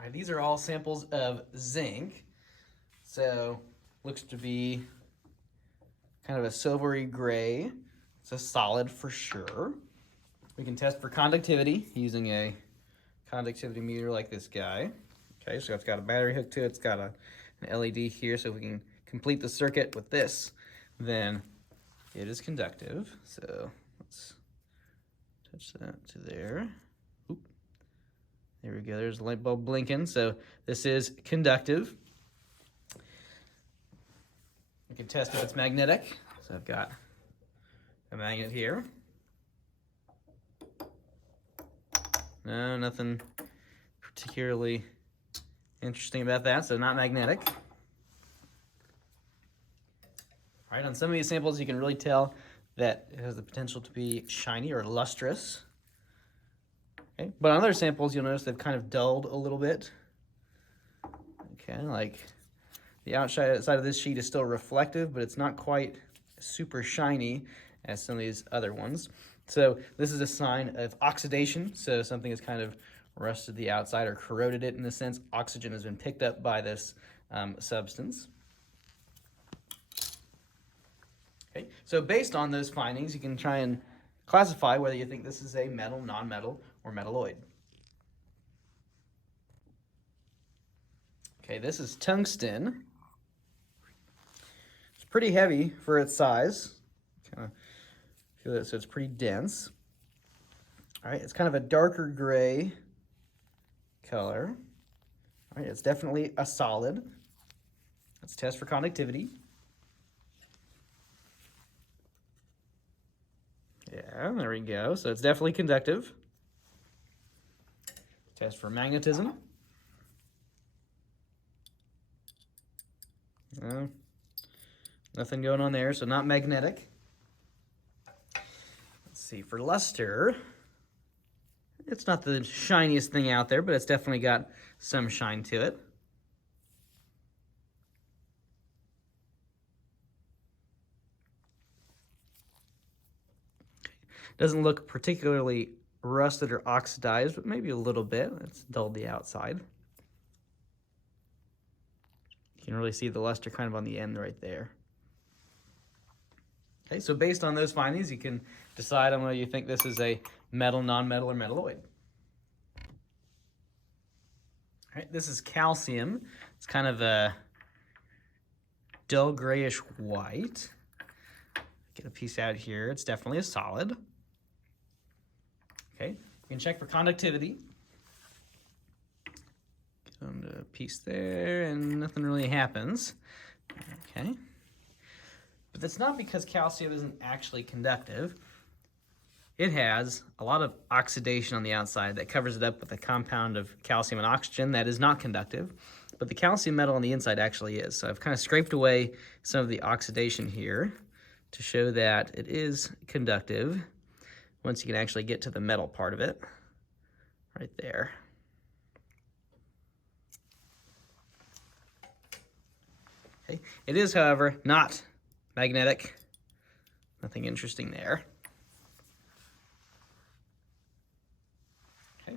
All right, these are all samples of zinc. So looks to be kind of a silvery gray. It's a solid for sure. We can test for conductivity using a conductivity meter like this guy. Okay, so it's got a battery hook to it. It's got an LED here, so if we can complete the circuit with this, then it is conductive. So let's touch that to there. Oop. There we go. There's the light bulb blinking. So this is conductive. We can test if it's magnetic. So I've got a magnet here. No, nothing particularly interesting about that, so not magnetic. All right, on some of these samples you can really tell that it has the potential to be shiny or lustrous. Okay, but on other samples you'll notice they've kind of dulled a little bit. Okay, like the outside of this sheet is still reflective, but it's not quite super shiny as some of these other ones. So this is a sign of oxidation. So something has kind of rusted the outside or corroded it in a sense. Oxygen has been picked up by this substance. Okay, so based on those findings, you can try and classify whether you think this is a metal, non-metal, or metalloid. Okay, this is tungsten. It's pretty heavy for its size. Kind of feel it, so it's pretty dense. All right, it's kind of a darker gray color. All right, it's definitely a solid. Let's test for conductivity. Yeah, there we go. So it's definitely conductive. Test for magnetism. Nothing going on there, so not magnetic. Let's see, for luster, it's not the shiniest thing out there, but it's definitely got some shine to it. Doesn't look particularly rusted or oxidized, but maybe a little bit. It's dulled the outside. You can really see the luster kind of on the end right there. Okay, so based on those findings, you can decide on whether you think this is a metal, non-metal, or metalloid. All right, this is calcium. It's kind of a dull grayish white. Get a piece out here. It's definitely a solid. Okay, you can check for conductivity. Get a piece there, and nothing really happens. Okay. But that's not because calcium isn't actually conductive. It has a lot of oxidation on the outside that covers it up with a compound of calcium and oxygen that is not conductive, but the calcium metal on the inside actually is. So I've kind of scraped away some of the oxidation here to show that it is conductive once you can actually get to the metal part of it, right there. Okay. It is, however, not magnetic. Nothing interesting there. Okay.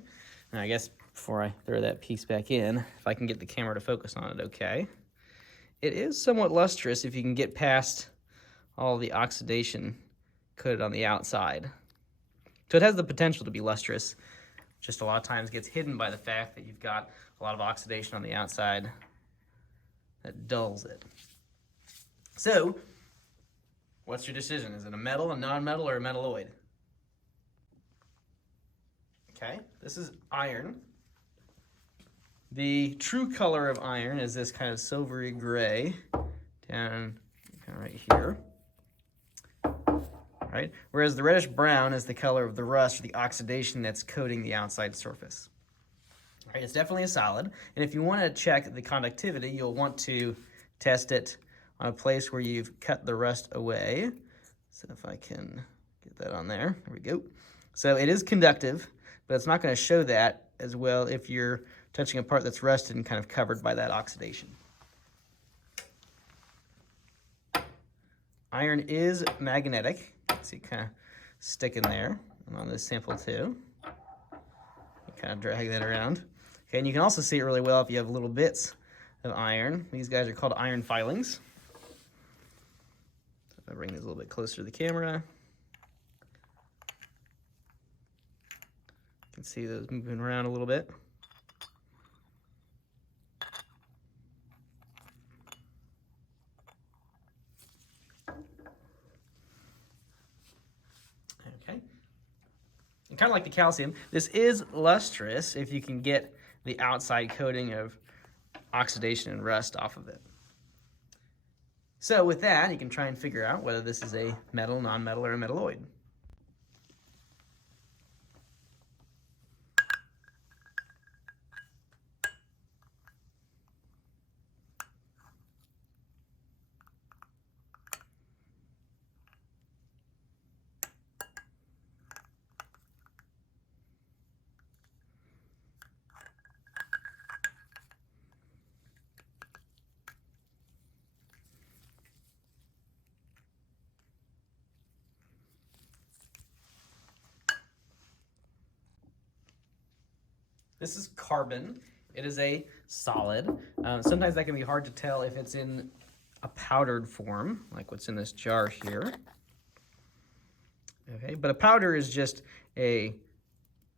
Now I guess before I throw that piece back in, if I can get the camera to focus on it, okay. It is somewhat lustrous if you can get past all the oxidation coated on the outside. So it has the potential to be lustrous, just a lot of times gets hidden by the fact that you've got a lot of oxidation on the outside that dulls it. So, what's your decision? Is it a metal, a non-metal, or a metalloid? Okay, this is iron. The true color of iron is this kind of silvery gray down kind of right here. Right? Whereas the reddish brown is the color of the rust or the oxidation that's coating the outside surface. Right, it's definitely a solid, and if you want to check the conductivity, you'll want to test it on a place where you've cut the rust away. So if I can get that on there, there we go. So it is conductive, but it's not going to show that as well if you're touching a part that's rusted and kind of covered by that oxidation. Iron is magnetic. See, kind of stick in there, and on this sample too. Kind of drag that around. Okay, and you can also see it really well if you have little bits of iron. These guys are called iron filings. So I'll bring these a little bit closer to the camera. You can see those moving around a little bit. Okay. And kind of like the calcium, this is lustrous if you can get the outside coating of oxidation and rust off of it. So with that, you can try and figure out whether this is a metal, nonmetal, or a metalloid. This is carbon. It is a solid. Sometimes that can be hard to tell if it's in a powdered form, like what's in this jar here. Okay, but a powder is just a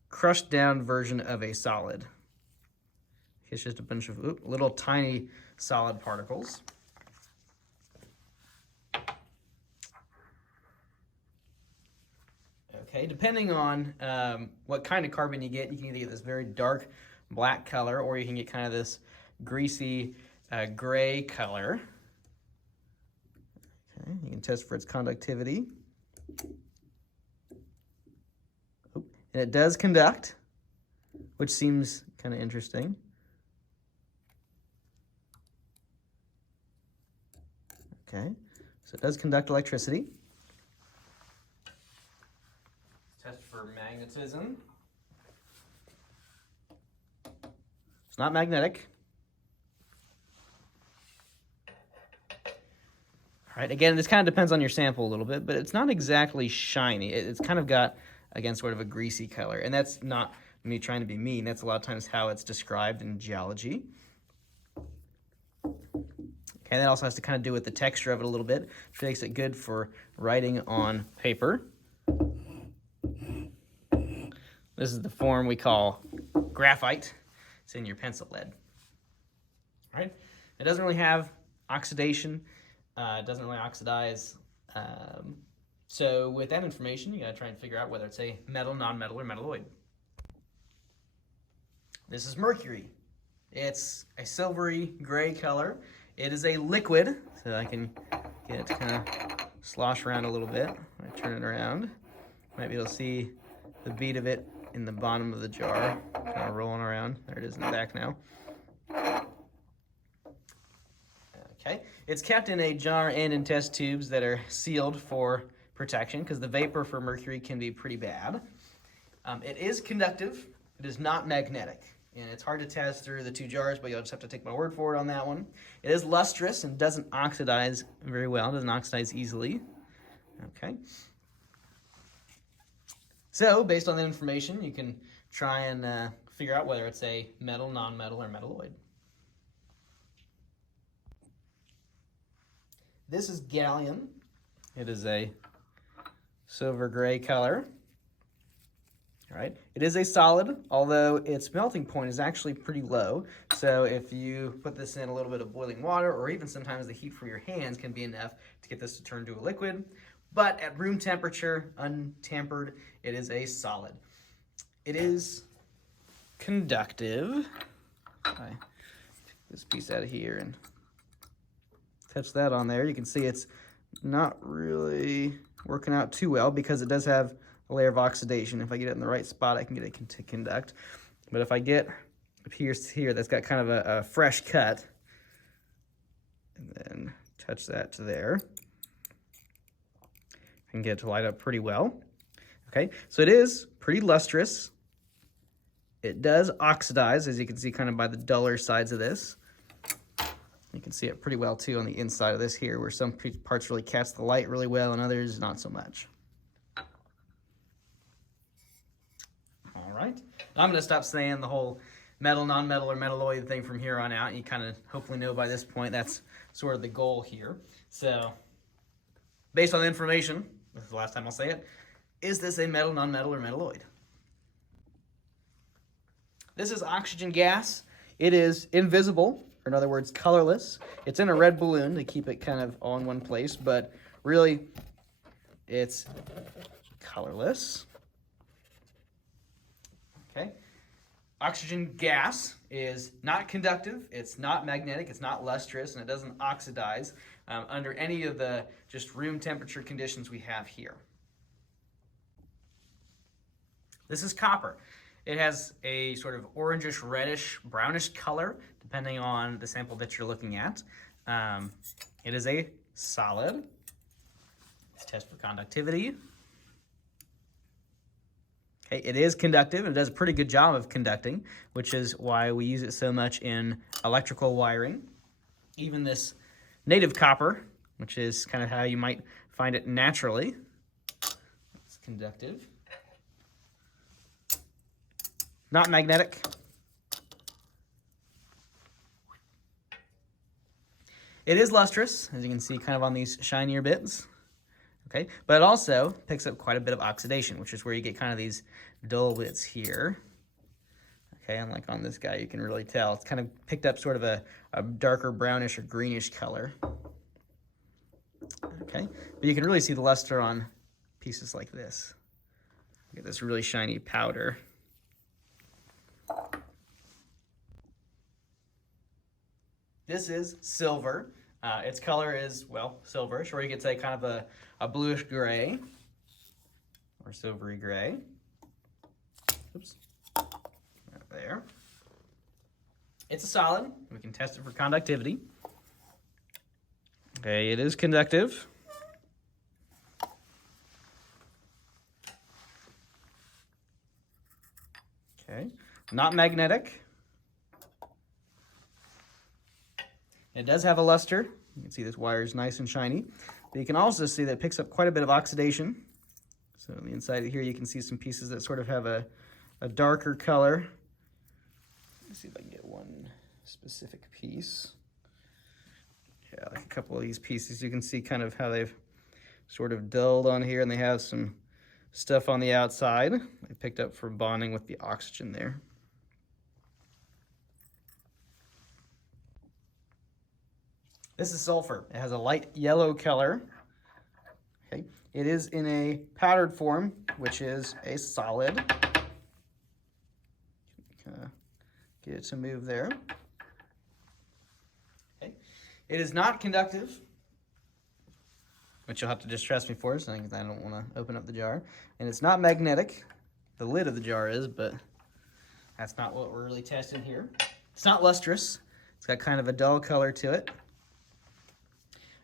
crushed down version of a solid. It's just a bunch of little tiny solid particles. Okay, depending on what kind of carbon you can either get this very dark black color, or you can get kind of this greasy gray color. Okay, you can test for its conductivity. Oh, and it does conduct, which seems kind of interesting. Okay, so it does conduct electricity. Test for magnetism. It's not magnetic. All right, again, this kind of depends on your sample a little bit, but it's not exactly shiny. It's kind of got, again, sort of a greasy color. And that's not me trying to be mean. That's a lot of times how it's described in geology. Okay, that also has to kind of do with the texture of it a little bit, which makes it good for writing on paper. This is the form we call graphite. It's in your pencil lead. All right, it doesn't really have oxidation. It doesn't really oxidize. So with that information, you gotta try and figure out whether it's a metal, nonmetal, or metalloid. This is mercury. It's a silvery gray color. It is a liquid, so I can get it to kind of slosh around a little bit. I turn it around. Might be able to see the bead of it in the bottom of the jar, kind of rolling around. There it is in the back now. Okay, it's kept in a jar and in test tubes that are sealed for protection because the vapor for mercury can be pretty bad. It is conductive. It is not magnetic. And it's hard to test through the two jars, but you'll just have to take my word for it on that one. It is lustrous and doesn't oxidize very well. It doesn't oxidize easily. Okay. So, based on the information, you can try and figure out whether it's a metal, nonmetal, or metalloid. This is gallium. It is a silver gray color. All right. It is a solid, although its melting point is actually pretty low. So if you put this in a little bit of boiling water, or even sometimes the heat from your hands can be enough to get this to turn to a liquid. But at room temperature, untampered, it is a solid. It is conductive. I take this piece out of here and touch that on there. You can see it's not really working out too well because it does have a layer of oxidation. If I get it in the right spot, I can get it to conduct. But if I get a piece here that's got kind of a fresh cut, and then touch that to there, I can get it to light up pretty well. Okay, so it is pretty lustrous. It does oxidize, as you can see kind of by the duller sides of this. You can see it pretty well too on the inside of this here, where some parts really catch the light really well and others not so much. All right, I'm going to stop saying the whole metal, non-metal, or metalloid thing from here on out. You kind of hopefully know by this point that's sort of the goal here. So, based on the information, this is the last time I'll say it, is this a metal, non-metal, or metalloid? This is oxygen gas. It is invisible, or in other words, colorless. It's in a red balloon to keep it kind of all in one place, but really, it's colorless. Okay. Oxygen gas is not conductive, it's not magnetic, it's not lustrous, and it doesn't oxidize under any of the just room temperature conditions we have here. This is copper. It has a sort of orangish, reddish, brownish color, depending on the sample that you're looking at. It is a solid. Let's test for conductivity. Okay, it is conductive. It does a pretty good job of conducting, which is why we use it so much in electrical wiring. Even this native copper, which is kind of how you might find it naturally, it's conductive. Not magnetic. It is lustrous, as you can see kind of on these shinier bits. Okay, but it also picks up quite a bit of oxidation, which is where you get kind of these dull bits here. Okay, and like on this guy, you can really tell. It's kind of picked up sort of a darker brownish or greenish color. Okay, but you can really see the luster on pieces like this. You get this really shiny powder. This is silver. Its color is, well, silverish, or you could say kind of a bluish gray, or silvery gray. Oops, right there. It's a solid. We can test it for conductivity. Okay, it is conductive. Okay, not magnetic. It does have a luster. You can see this wire is nice and shiny. But you can also see that it picks up quite a bit of oxidation. So on the inside of here, you can see some pieces that sort of have a darker color. Let's see if I can get one specific piece. Yeah, like a couple of these pieces, you can see kind of how they've sort of dulled on here, and they have some stuff on the outside. They picked up for bonding with the oxygen there. This is sulfur. It has a light yellow color. Okay. It is in a powdered form, which is a solid. Get it to move there. Okay. It is not conductive, which you'll have to just trust me for, so I don't want to open up the jar. And it's not magnetic. The lid of the jar is, but that's not what we're really testing here. It's not lustrous. It's got kind of a dull color to it.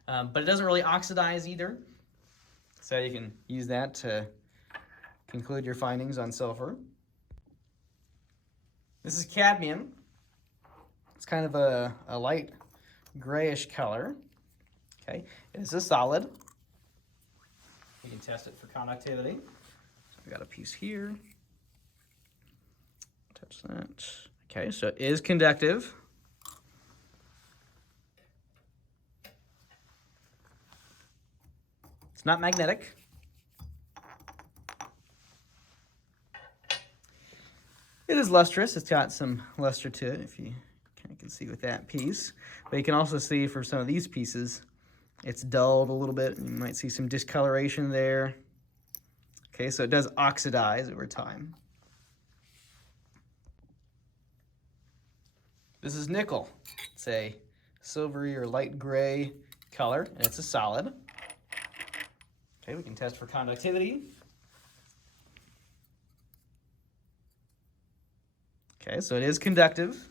But it doesn't really oxidize either. So you can use that to conclude your findings on sulfur. This is cadmium. It's kind of a light grayish color. Okay, it's a solid. We can test it for conductivity. So we got a piece here. Touch that. Okay, so it is conductive. It's not magnetic. It is lustrous. It's got some luster to it, if you kind of can see with that piece. But you can also see for some of these pieces, it's dulled a little bit. You might see some discoloration there. Okay, so it does oxidize over time. This is nickel. It's a silvery or light gray color, and it's a solid. Okay, we can test for conductivity. Okay, so it is conductive.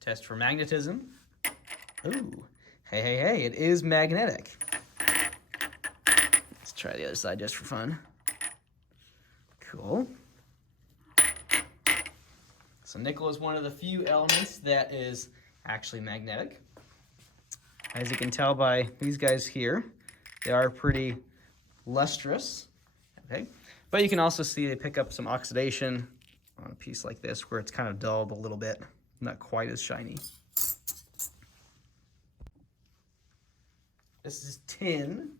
Test for magnetism. Ooh, hey, it is magnetic. Let's try the other side just for fun. Cool. So nickel is one of the few elements that is actually magnetic. As you can tell by these guys here, they are pretty lustrous, okay? But you can also see they pick up some oxidation on a piece like this where it's kind of dulled a little bit, not quite as shiny. This is tin.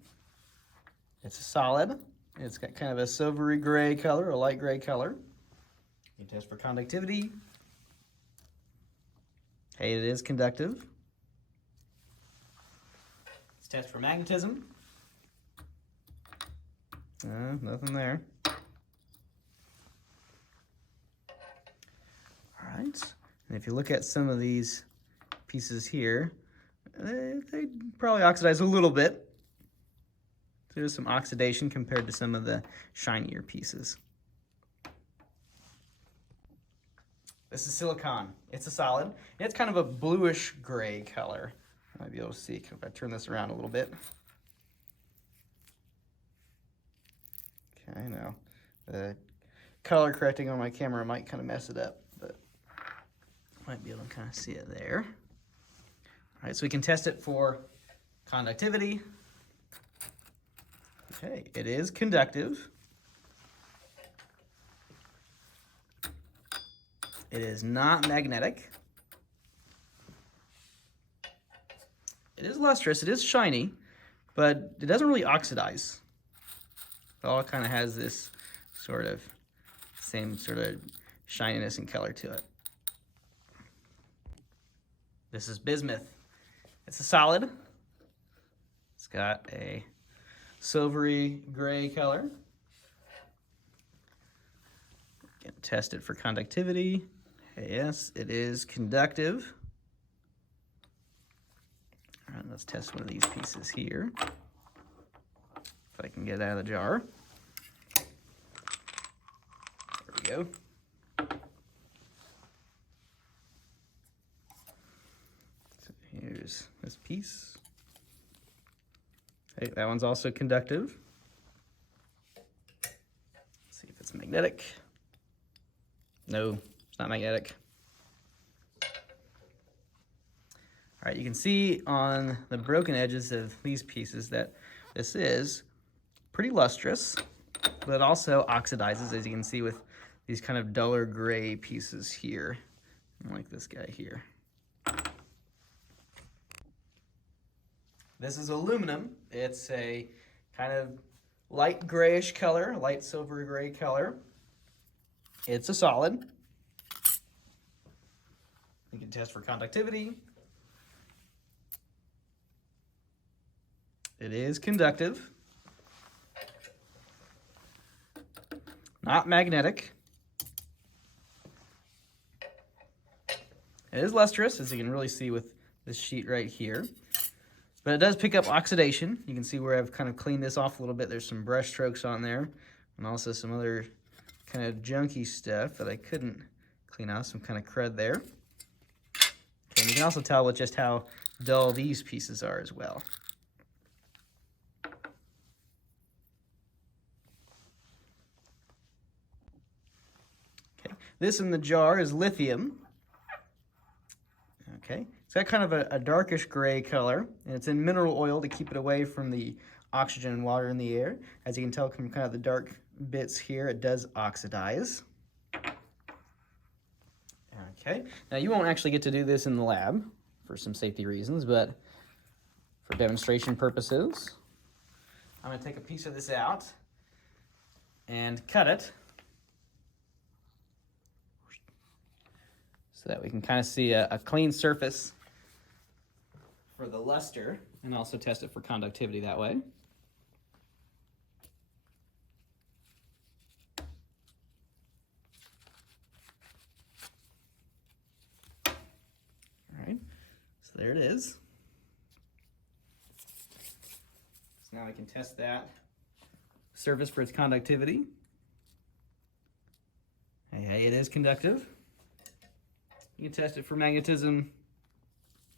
It's a solid. It's got kind of a silvery gray color, a light gray color. You can test for conductivity. Hey, it is conductive. Let's test for magnetism. Nothing there. All right. And if you look at some of these pieces here, they probably oxidize a little bit. There's some oxidation compared to some of the shinier pieces. This is silicon. It's a solid. It's kind of a bluish gray color. I might be able to see if I turn this around a little bit. Okay, now the color correcting on my camera might kind of mess it up, but I might be able to kind of see it there. All right, so we can test it for conductivity. Okay, it is conductive. It is not magnetic. It is lustrous, it is shiny, but it doesn't really oxidize. It all kind of has this sort of same sort of shininess and color to it. This is bismuth. It's a solid. It's got a silvery gray color. Again, test it for conductivity. Yes, it is conductive. All right, let's test one of these pieces here. If I can get it out of the jar. There we go. So here's this piece. Hey, that one's also conductive. Let's see if it's magnetic. No, it's not magnetic. All right, you can see on the broken edges of these pieces that this is pretty lustrous, but it also oxidizes, as you can see with these kind of duller gray pieces here, like this guy here. This is aluminum. It's a kind of light grayish color, light silver gray color. It's a solid. You can test for conductivity. It is conductive. Not magnetic. It is lustrous, as you can really see with this sheet right here. But it does pick up oxidation. You can see where I've kind of cleaned this off a little bit. There's some brush strokes on there, and also some other kind of junky stuff that I couldn't clean out, some kind of crud there. Okay, and you can also tell with just how dull these pieces are as well. Okay, this in the jar is lithium. Okay, it's got kind of a darkish gray color, and it's in mineral oil to keep it away from the oxygen and water in the air. As you can tell from kind of the dark bits here, it does oxidize. Okay, now you won't actually get to do this in the lab for some safety reasons, but for demonstration purposes, I'm going to take a piece of this out and cut it so that we can kind of see a clean surface for the luster, and also test it for conductivity that way. All right, so there it is. So now I can test that surface for its conductivity. Hey, it is conductive. You can test it for magnetism.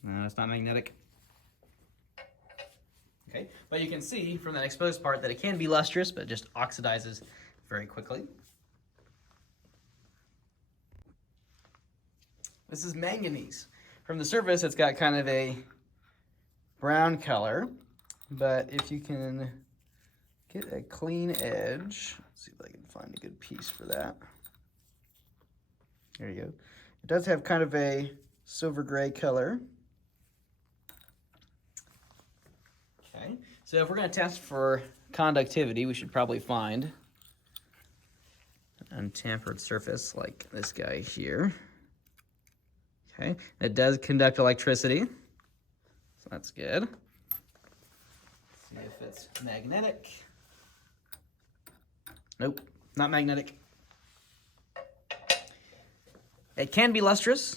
No, it's not magnetic. Okay, but you can see from that exposed part that it can be lustrous, but it just oxidizes very quickly. This is manganese. From the surface, it's got kind of a brown color, but if you can get a clean edge, let's see if I can find a good piece for that. There you go. It does have kind of a silver gray color. Okay, so if we're going to test for conductivity, we should probably find an untampered surface like this guy here. Okay, it does conduct electricity, so that's good. Let's see if it's magnetic. Nope, not magnetic. It can be lustrous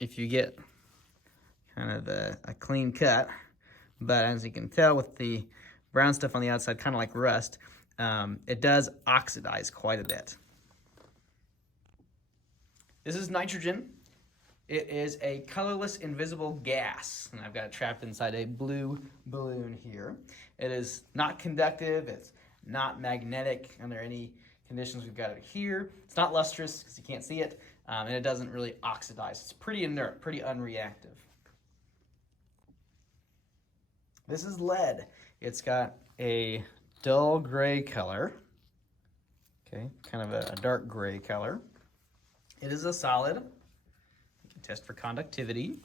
if you get kind of a clean cut, but as you can tell with the brown stuff on the outside, kind of like rust, it does oxidize quite a bit. This is nitrogen. It is a colorless, invisible gas, and I've got it trapped inside a blue balloon here. It is not conductive, it's not magnetic under any conditions. We've got it here. It's not lustrous because you can't see it, and it doesn't really oxidize. It's pretty inert, pretty unreactive. This is lead. It's got a dull gray color, okay, kind of a dark gray color. It is a solid. You can test for conductivity.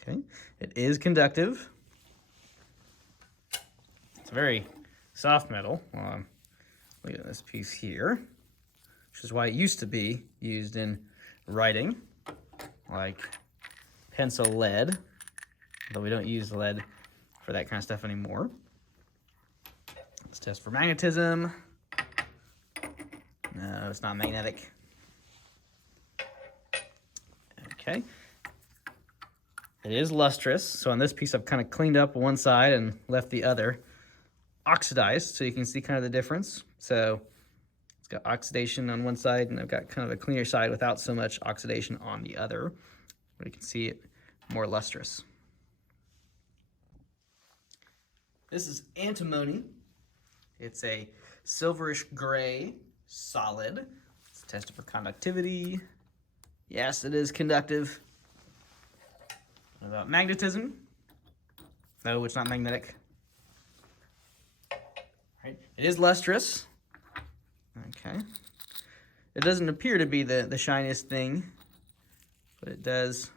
Okay, it is conductive. It's a very soft metal. Look at this piece here, which is why it used to be used in writing, like pencil lead, though we don't use lead for that kind of stuff anymore. Let's test for magnetism. No, it's not magnetic. Okay. It is lustrous, so on this piece I've kind of cleaned up one side and left the other oxidized, so you can see kind of the difference. So it's got oxidation on one side, and I've got kind of a cleaner side without so much oxidation on the other. But you can see it more lustrous. This is antimony. It's a silverish gray solid. Let's test it for conductivity. Yes, it is conductive. What about magnetism? No, it's not magnetic. Right. It is lustrous. Okay. It doesn't appear to be the shiniest thing, but it does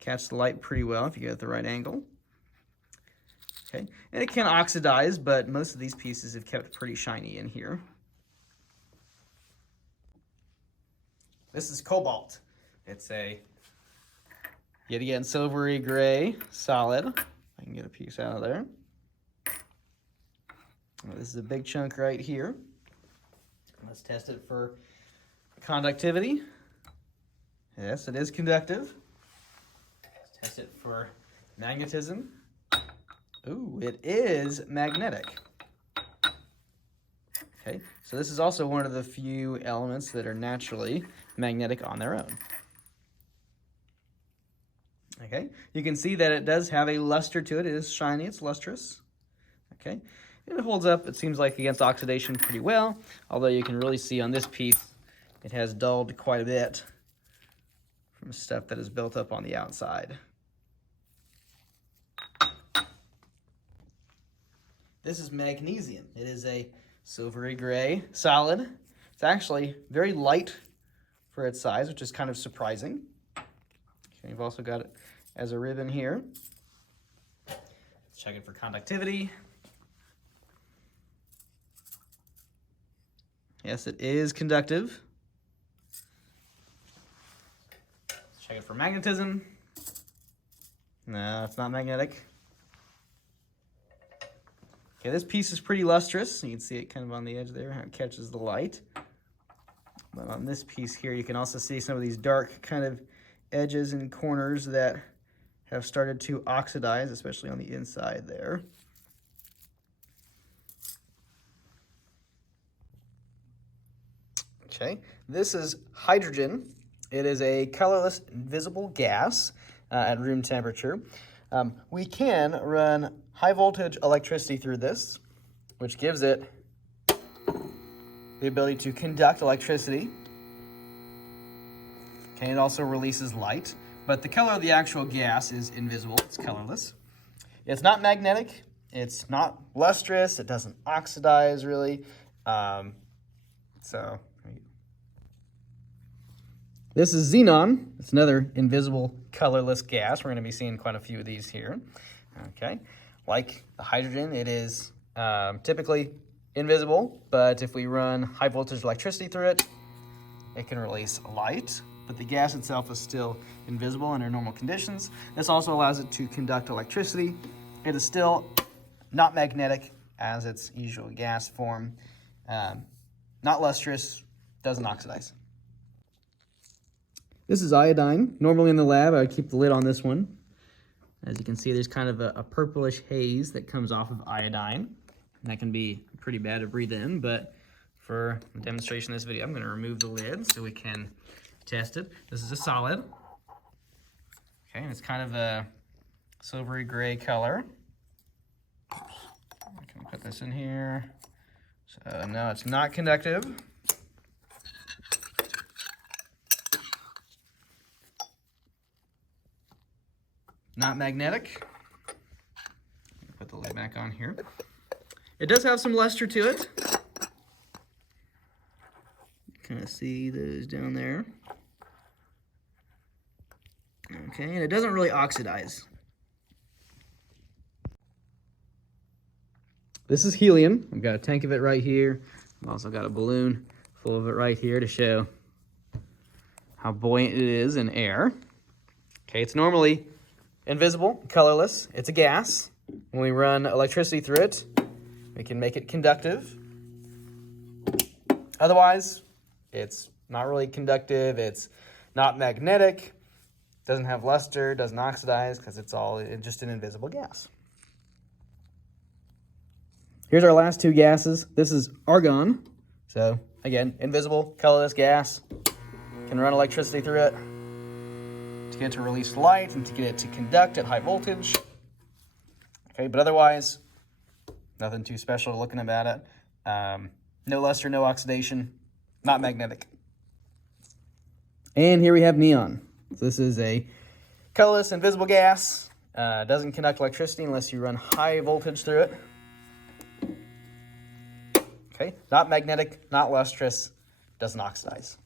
catch the light pretty well if you get the right angle. Okay, and it can oxidize, but most of these pieces have kept pretty shiny in here. This is cobalt. It's a, yet again, silvery gray solid. I can get a piece out of there. Well, this is a big chunk right here. Let's test it for conductivity. Yes, it is conductive. Let's test it for magnetism. Ooh, it is magnetic. Okay, so this is also one of the few elements that are naturally magnetic on their own. Okay, you can see that it does have a luster to it. It is shiny, it's lustrous. Okay, and it holds up, it seems like, against oxidation pretty well, although you can really see on this piece it has dulled quite a bit from stuff that is built up on the outside. This is magnesium. It is a silvery gray solid. It's actually very light for its size, which is kind of surprising. Okay, you've also got it as a ribbon here. Let's check it for conductivity. Yes, it is conductive. Let's check it for magnetism. No, it's not magnetic. Okay, this piece is pretty lustrous. You can see it kind of on the edge there, how it catches the light. But on this piece here, you can also see some of these dark kind of edges and corners that have started to oxidize, especially on the inside there. Okay, this is hydrogen. It is a colorless, invisible gas at room temperature. We can run high voltage electricity through this, which gives it the ability to conduct electricity. Okay, it also releases light, but the color of the actual gas is invisible, it's colorless. It's not magnetic, it's not lustrous, it doesn't oxidize really. So this is xenon. It's another invisible, colorless gas. We're going to be seeing quite a few of these here. Okay, like the hydrogen, it is typically invisible, but if we run high voltage electricity through it, it can release light. But the gas itself is still invisible under normal conditions. This also allows it to conduct electricity. It is still not magnetic as its usual gas form. Not lustrous, doesn't oxidize. This is iodine. Normally in the lab, I would keep the lid on this one. As you can see, there's kind of a purplish haze that comes off of iodine. And that can be pretty bad to breathe in, but for the demonstration of this video, I'm going to remove the lid so we can test it. This is a solid. Okay, and it's kind of a silvery gray color. I can put this in here. So no, it's not conductive. Not magnetic. Put the lid back on here. It does have some luster to it. Kind of see those down there. Okay, and it doesn't really oxidize. This is helium. I've got a tank of it right here. I've also got a balloon full of it right here to show how buoyant it is in air. Okay, it's normally invisible, colorless. It's a gas. When we run electricity through it, we can make it conductive. Otherwise, it's not really conductive. It's not magnetic. Doesn't have luster, doesn't oxidize because it's all just an invisible gas. Here's our last two gases. This is argon. So again, invisible, colorless gas. Can run electricity through it to get it to release light and to get it to conduct at high voltage. Okay, but otherwise, nothing too special looking about it. No luster, no oxidation, not magnetic. And here we have neon. So this is a colorless, invisible gas. Doesn't conduct electricity unless you run high voltage through it. Okay, not magnetic, not lustrous, doesn't oxidize.